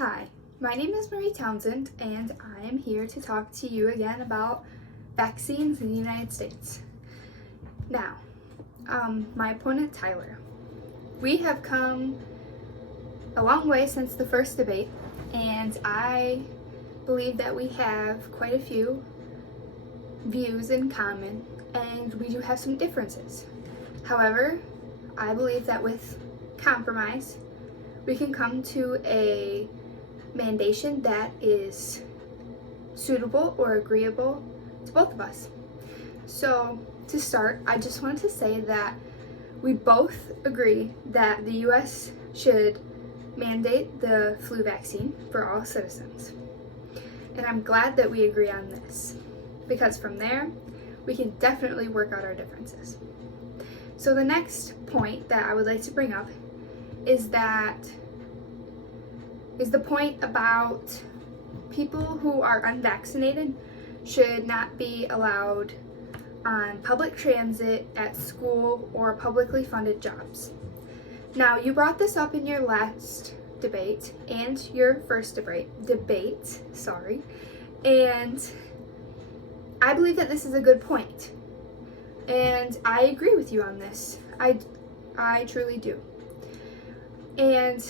Hi, my name is Marie Townsend, and I am here to talk to you again about vaccines in the United States. Now, my opponent Tyler. We have come a long way since the first debate, and I believe that we have quite a few views in common, and we do have some differences. However, I believe that with compromise, we can come to a mandation that is suitable or agreeable to both of us. So to start, I just wanted to say that we both agree that the US should mandate the flu vaccine for all citizens. And I'm glad that we agree on this, because from there, we can definitely work out our differences. So the next point that I would like to bring up is the point about people who are unvaccinated should not be allowed on public transit, at school, or publicly funded jobs. Now, you brought this up in your last debate and your first debate, and I believe that this is a good point, and I agree with you on this. I truly do. And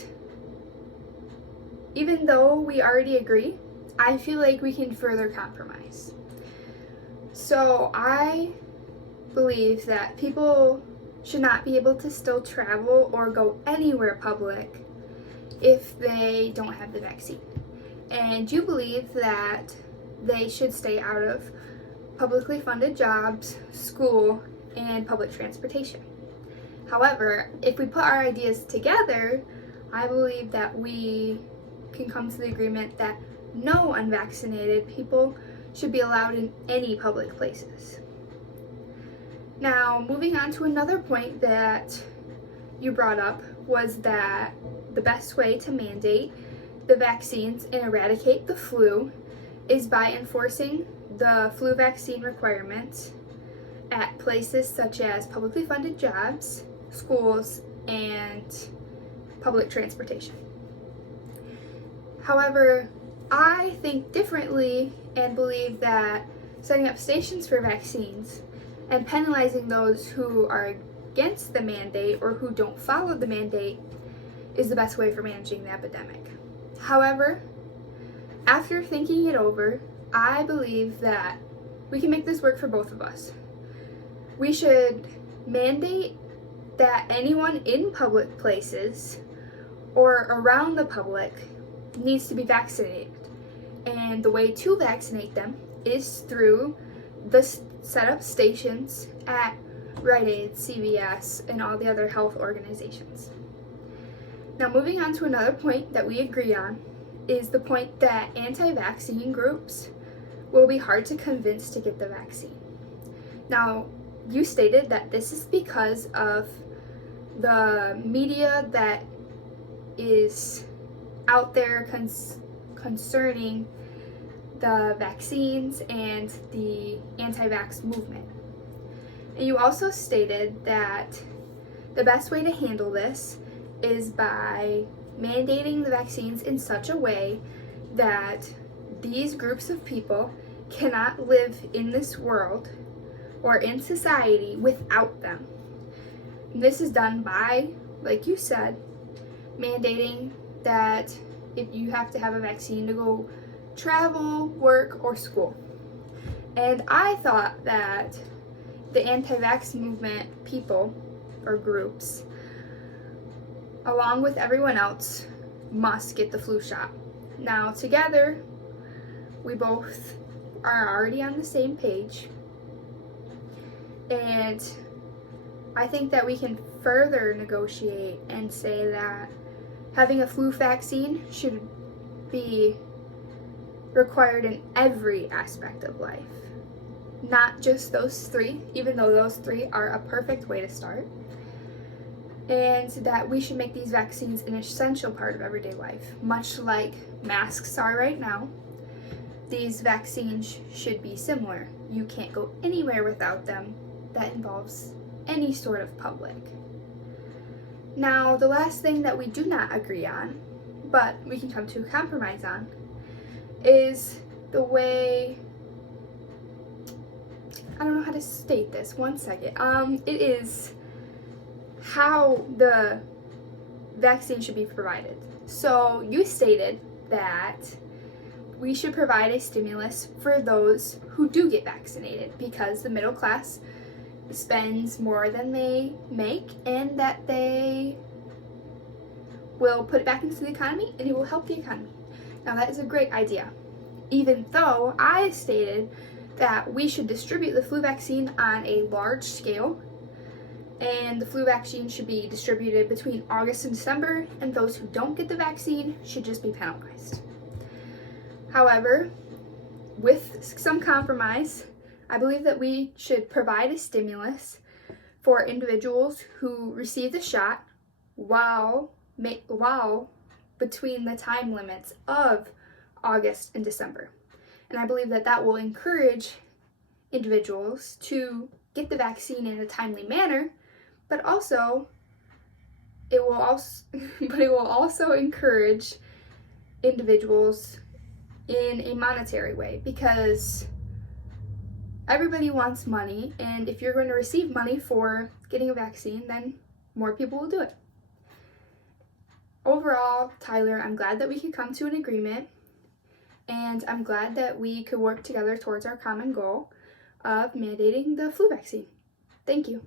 even though we already agree, I feel like we can further compromise. So I believe that people should not be able to still travel or go anywhere public if they don't have the vaccine. And you believe that they should stay out of publicly funded jobs, school, and public transportation. However, if we put our ideas together, I believe that we can come to the agreement that no unvaccinated people should be allowed in any public places. Now, moving on to another point that you brought up was that the best way to mandate the vaccines and eradicate the flu is by enforcing the flu vaccine requirements at places such as publicly funded jobs, schools, and public transportation. However, I think differently and believe that setting up stations for vaccines and penalizing those who are against the mandate or who don't follow the mandate is the best way for managing the epidemic. However, after thinking it over, I believe that we can make this work for both of us. We should mandate that anyone in public places or around the public needs to be vaccinated. And the way to vaccinate them is through the set-up stations at Rite Aid, CVS, and all the other health organizations. Now, moving on to another point that we agree on is the point that anti-vaccine groups will be hard to convince to get the vaccine. Now, you stated that this is because of the media that is out there concerning the vaccines and the anti-vax movement. And you also stated that the best way to handle this is by mandating the vaccines in such a way that these groups of people cannot live in this world or in society without them. And this is done by, like you said, mandating that if you have to have a vaccine to go travel, work, or school. And I thought that the anti-vax movement people or groups, along with everyone else, must get the flu shot. Now, together, we both are already on the same page, and I think that we can further negotiate and say that having a flu vaccine should be required in every aspect of life, not just those three, even though those three are a perfect way to start, and that we should make these vaccines an essential part of everyday life, much like masks are right now. These vaccines should be similar. You can't go anywhere without them that involves any sort of public. Now, the last thing that we do not agree on but we can come to a compromise on, is the way, I don't know how to state this, one second. It is how the vaccine should be provided. So you stated that we should provide a stimulus for those who do get vaccinated because the middle class spends more than they make, and that they will put it back into the economy and it will help the economy. Now that is a great idea, even though I stated that we should distribute the flu vaccine on a large scale, and the flu vaccine should be distributed between August and December, and those who don't get the vaccine should just be penalized. However, with some compromise, I believe that we should provide a stimulus for individuals who receive the shot while between the time limits of August and December. And I believe that that will encourage individuals to get the vaccine in a timely manner, but it will also encourage individuals in a monetary way, because everybody wants money, and if you're going to receive money for getting a vaccine, then more people will do it. Overall, Tyler, I'm glad that we could come to an agreement, and I'm glad that we could work together towards our common goal of mandating the flu vaccine. Thank you.